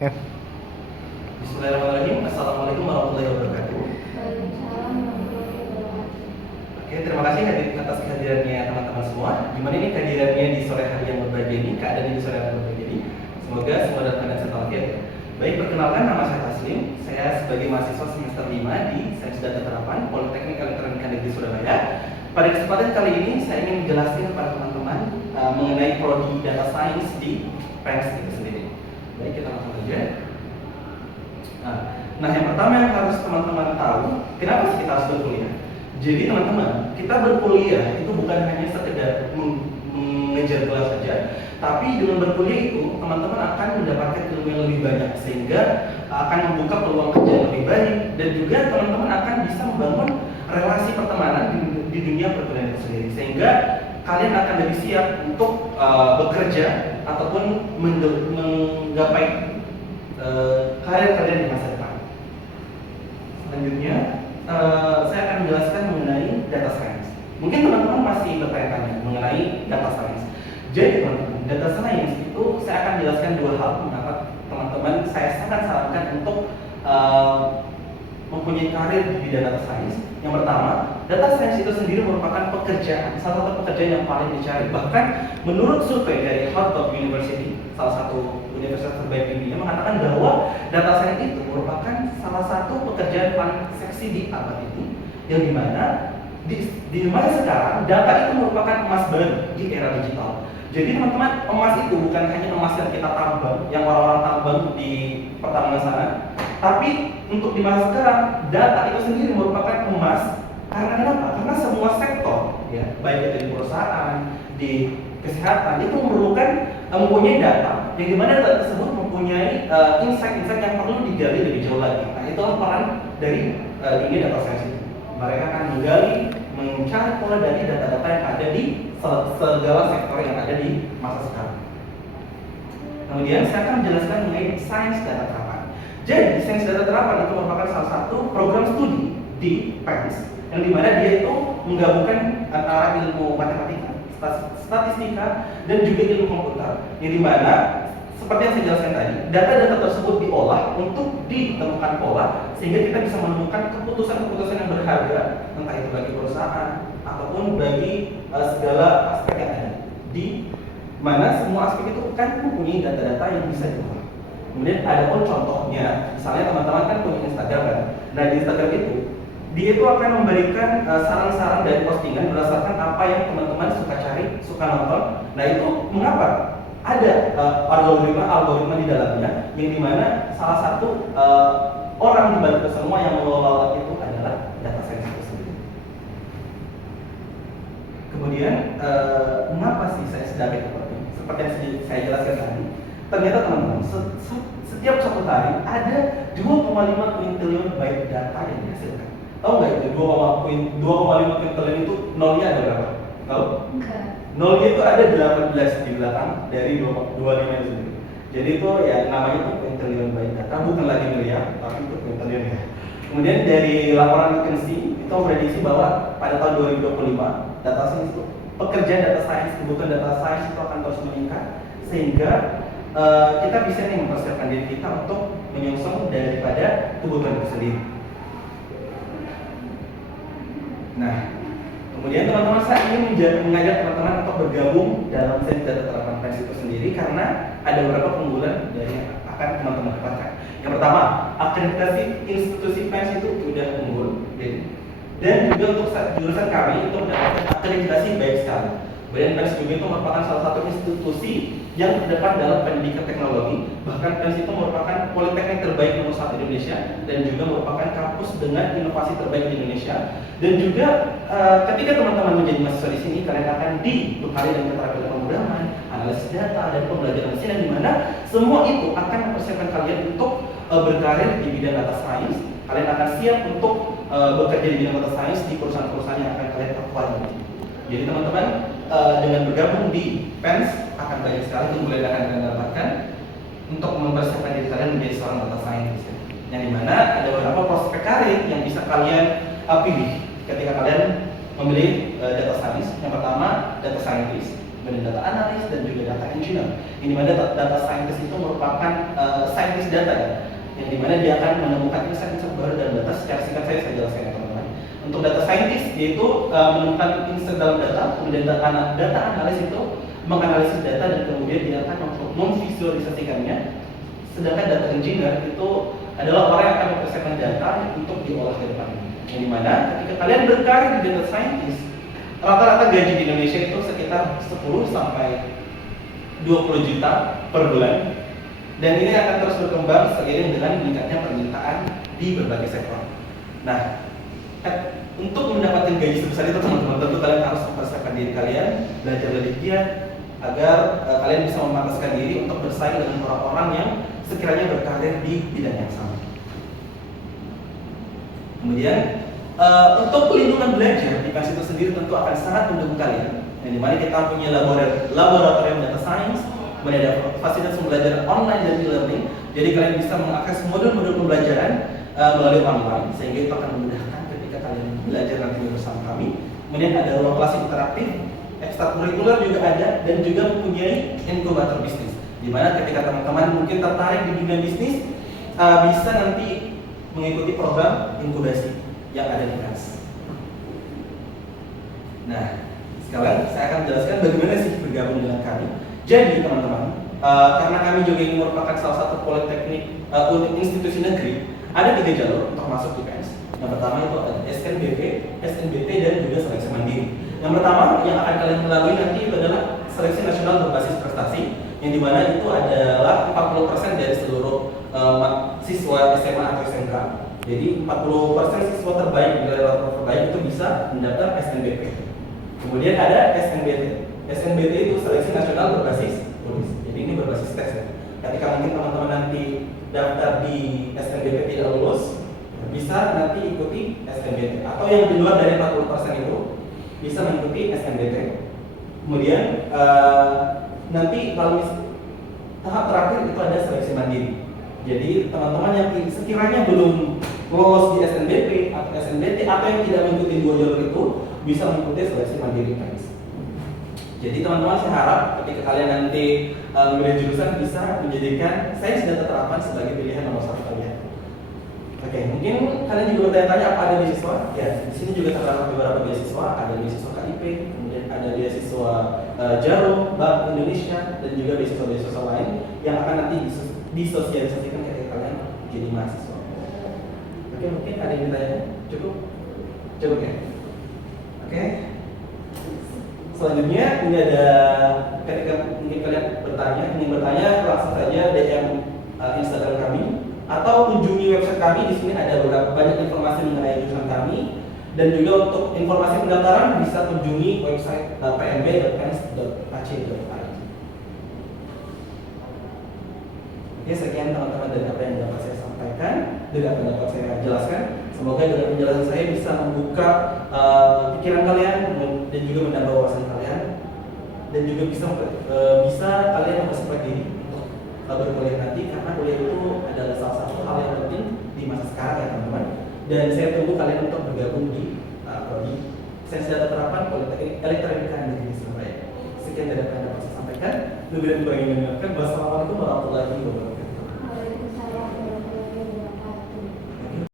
Ya. Bismillahirrahmanirrahim. Assalamualaikum warahmatullahi wabarakatuh. Waalaikumsalam warahmatullahi wabarakatuh. Oke, terima kasih atas kehadirannya teman-teman semua. Gimana ini kehadirannya di sore hari yang berbahagia ini, keadaannya di sore hari yang berbahagia ini. Semoga semua dalam keadaan sehat walafiat. Baik, perkenalkan nama saya Taslim. Saya sebagai mahasiswa semester 5 di Sains Data Terapan Politeknik Elektronika Negeri Surabaya. Pada kesempatan kali ini saya ingin menjelaskan kepada teman-teman mengenai prodi Data Science di PENS itu sendiri. Baik, kita langsung saja. Nah, yang pertama yang harus teman-teman tahu, kenapa sih kita harus berkuliah? Jadi teman-teman, kita berkuliah itu bukan hanya sekedar mengejar gelar saja, tapi dengan berkuliah itu teman-teman akan mendapatkan ilmu yang lebih banyak, sehingga akan membuka peluang kerja yang lebih baik, dan juga teman-teman akan bisa membangun relasi pertemanan di dunia perkuliahan itu sendiri, sehingga kalian akan lebih siap untuk bekerja ataupun menggapai karir kalian di masa depan. Selanjutnya, saya akan menjelaskan mengenai data science. Mungkin teman-teman masih bertanya-tanya mengenai data science. Jadi teman-teman, data science itu saya akan jelaskan dua hal mengapa teman-teman saya sangat sarankan untuk mempunyai karir di bidang data science. Yang pertama, data science itu sendiri merupakan pekerjaan, salah satu pekerjaan yang paling dicari. Bahkan menurut survei dari Harvard University, salah satu universitas terbaik di dunia, mengatakan bahwa data science itu merupakan salah satu pekerjaan paling seksi di abad ini, yang dimana di masa sekarang data itu merupakan emas baru di era digital. Jadi teman-teman, emas itu bukan hanya emas yang kita tambang, yang orang-orang tambang di pertambangan sana, tapi untuk di masa sekarang data itu sendiri merupakan emas. Karena kenapa? Karena semua sektor, ya, baik itu di perusahaan, di kesehatan, itu mempunyai data, yang dimana data tersebut mempunyai insight-insight yang perlu digali lebih jauh lagi. Nah, itulah peran dari dunia data science itu. Mereka akan mencari pola dari data-data yang ada di segala sektor yang ada di masa sekarang. Kemudian saya akan menjelaskan mengenai sains data terapan. Jadi, sains data terapan itu merupakan salah satu program studi di PENS, yang dimana dia itu menggabungkan antara ilmu matematika, statistika, dan juga ilmu komputer, yang dimana seperti yang saya jelaskan tadi, data-data tersebut diolah untuk ditemukan pola, sehingga kita bisa menemukan keputusan-keputusan yang berharga, entah itu bagi perusahaan ataupun bagi segala aspek yang ada, di mana semua aspek itu kan mempunyai data-data yang bisa diolah. Kemudian ada pun contohnya, misalnya teman-teman kan punya Instagram kan. Nah, di Instagram itu dia itu akan memberikan saran-saran dari postingan berdasarkan apa yang teman-teman suka cari, suka nonton. Nah, itu mengapa? Ada algoritma di dalamnya, yang dimana salah satu orang di balik semua yang mengelola itu adalah data science itu sendiri. Kemudian mengapa sih saya sedang seperti ini? Seperti yang saya jelaskan tadi, ternyata teman-teman, setiap satu hari ada 2,5 kuintillion byte data yang dihasilkan. Tahu nggak itu 2,5 kuintillion itu nolnya ada berapa? Tahu? Enggak. Nolnya itu ada 18 di belakang dari 25 itu sendiri. Jadi itu ya namanya itu kuintillion byte data, bukan lagi miliar, tapi itu kuintillion ya. Kemudian dari laporan McKinsey itu memprediksi bahwa pada tahun 2025 data science itu, pekerjaan data science, kebutuhan data science itu akan terus meningkat, sehingga kita bisa nih mempersiapkan diri kita untuk menyongsong daripada kebutuhan itu sendiri. Nah, kemudian teman-teman, saya ingin mengajak teman-teman untuk bergabung dalam sains data terapan PENS itu sendiri, karena ada beberapa keunggulan dari yang akan teman-teman dapatkan. Yang pertama, akreditasi institusi PENS itu sudah unggul, dan juga untuk jurusan kami itu mendapatkan akreditasi baik sekali. Kemudian PENS juga itu merupakan salah satu institusi yang terdepan dalam pendidikan teknologi. Bahkan PENS itu merupakan politeknik terbaik nomor 1 Indonesia, dan juga merupakan kampus dengan inovasi terbaik di Indonesia. Dan juga ketika teman-teman menjadi mahasiswa di sini, kalian akan dibekali dengan keterampilan pemrograman, analisis data, dan pembelajaran mesin, yang dimana semua itu akan mempersiapkan kalian untuk berkarir di bidang data science. Kalian akan siap untuk bekerja di bidang data science di perusahaan-perusahaan yang akan kalian apply. Jadi teman-teman, dengan bergabung di PENS akan banyak sekali keunggulan yang akan kalian dapatkan untuk mempersiapkan diri kalian menjadi seorang data scientist, yang dimana ada beberapa prospek karir yang bisa kalian pilih ketika kalian memilih data science. Yang pertama, data scientist. kemudian data analis dan juga data engineer. Yang dimana data scientist itu merupakan scientist data ya, yang dimana dia akan menemukan insight-insight baru dalam data. Secara singkat saya jelaskan ya teman-teman. Untuk data scientist yaitu menemukan insight dalam data, kemudian data analis itu menganalisis data dan kemudian dia akan memvisualisasikannya. Sedangkan data engineer itu adalah orang yang akan mempersiapkan data untuk diolah ke depan. Yang dimana ketika kalian berkarir di data scientist, rata-rata gaji di Indonesia itu sekitar 10 sampai 20 juta per bulan. Dan ini akan terus berkembang seiring dengan meningkatnya permintaan di berbagai sektor. Nah, untuk mendapatkan gaji sebesar itu teman-teman, tentu kalian harus mempersiapkan diri kalian, belajar lebih giat agar kalian bisa memantaskan diri untuk bersaing dengan orang-orang yang sekiranya berkarir di bidang yang sama. Kemudian untuk pelindungan belajar di PANS itu sendiri tentu akan sangat mendukung kalian. Yang dimana kita punya laboratorium data science, kemudian ada fasilitas pembelajaran online dan e-learning. Jadi kalian bisa mengakses modul-modul pembelajaran melalui online, sehingga itu akan memudahkan ketika kalian belajar nanti bersama kami. Kemudian ada ruang kelas interaktif, ekstrakurikuler juga ada, dan juga mempunyai inkubator bisnis. Dimana ketika teman-teman mungkin tertarik di dunia bisnis, bisa nanti mengikuti program inkubasi yang ada di PANS. Nah, sekarang saya akan menjelaskan bagaimana sih bergabung dengan kami. Jadi teman-teman, karena kami juga ini merupakan salah satu politeknik institusi negeri, ada 3 jalur untuk masuk di PANS. Yang pertama itu ada SNBP, SNBT, dan juga seleksi mandiri. Yang pertama yang akan kalian melalui nanti itu adalah seleksi nasional berbasis prestasi, yang dimana itu adalah 40% dari seluruh siswa SMA atau SMK. Jadi 40% siswa terbaik nilai rapor terbaik itu bisa mendaftar SNBP. Kemudian ada SNBT. SNBT itu seleksi nasional berbasis tulis. Jadi ini berbasis tes ya. Ketika mungkin teman-teman nanti daftar di SNBP tidak lulus, bisa nanti ikuti SNBT. Atau yang di luar dari 40% itu bisa mengikuti SNBT. Kemudian nanti kalau tahap terakhir itu ada seleksi mandiri. Jadi teman-teman yang sekiranya belum lolos di SNBP atau SNBT atau yang tidak mengikuti 2 jalur itu bisa mengikuti seleksi mandiri PANS. Jadi teman-teman saya harap ketika kalian nanti memilih jurusan bisa menjadikan sains data terapan sebagai pilihan nomor 1 kalian. Oke, mungkin kalian juga bertanya-tanya apa ada beasiswa? Ya, di sini juga terdapat beberapa beasiswa, ada beasiswa KIP, kemudian ada beasiswa Jarum, Bank Indonesia, dan juga beasiswa-beasiswa lain yang akan nanti disosialisasikan ketika kalian jadi mahasiswa. Oke, mungkin ada yang ditanya? Cukup? Cukup ya? Oke. Selanjutnya ini ada ketika mungkin kalian ingin bertanya langsung saja DM Instagram kami atau kunjungi website kami. Di sini ada beberapa banyak informasi mengenai jurusan kami, dan juga untuk informasi pendaftaran bisa kunjungi website pmb.pans.ac.id. Oke, sekian teman-teman dari apa yang dapat saya sampaikan, dari apa yang dapat saya jelaskan. Semoga dengan penjelasan saya bisa membuka pikiran kalian dan juga menambah wawasan kalian, dan juga bisa kalian mempersiapkan diri untuk berkuliah nanti, karena kuliah itu adalah salah satu hal yang penting di masa sekarang ya teman-teman. Dan saya tunggu kalian untuk bergabung di prodi Sains Data Terapan Politeknik Elektronika Negeri Surabaya. Sekian dari apa yang dapat saya sampaikan. Lebih dari itu, wassalamualaikum warahmatullahi wabarakatuh.